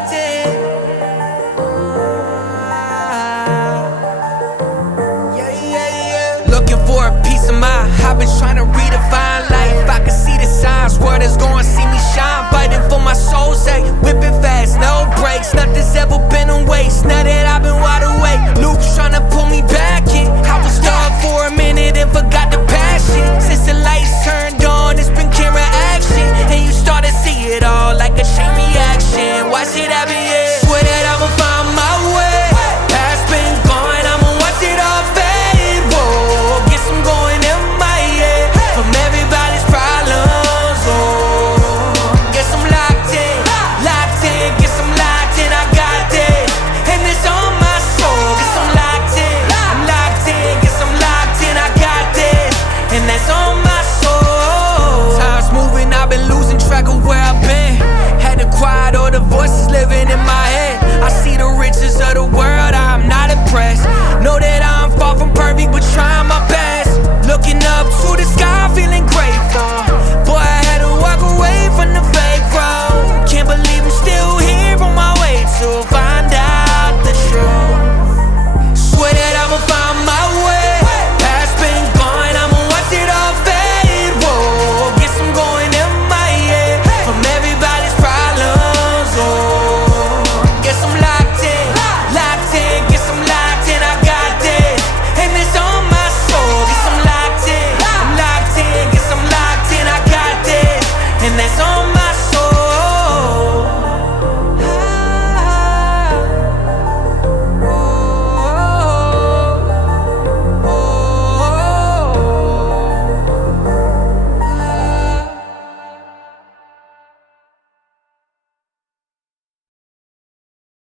acting. Looking for a piece of mind. I've been trying to redefine life. I can see the signs, word is gonna see me shine. Fighting for my soul's sake, whipping fast, no brakes. Nothing's ever been a waste, now that I've been wide awake. Luke's trying to pull me back in. I was stuck for a minute and forgot the passion. Since the lights turned on, it's been camera action. And you start to see it all like a chain reaction. Watch it happen, yeah.